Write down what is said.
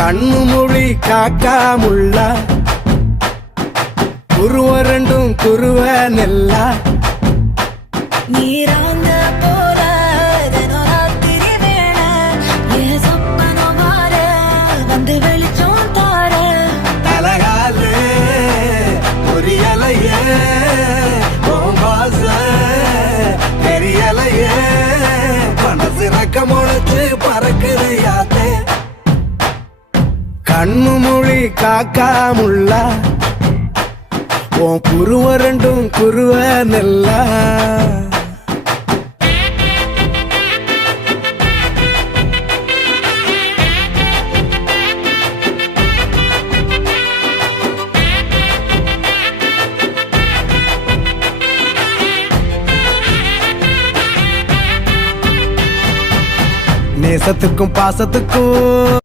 கண்ணு மொழி காக்காமுள்ள குருவ ரெண்டும் குருவ நெல்லா நீராங்க போல தினராத்திரி வேண என் சொப்பனம் மாற வந்து வெளிச்சம் தார தலகாலு பொரியலையே ஓம்பாச பெரியலையே மனசு ரக்க முளைச்சு பறக்குது யாத்தே கண்ணு மொழி காக்காமுள்ள உன் குருவ ரெண்டும் குருவ நெல்லா நேசத்துக்கும் பாசத்துக்கும்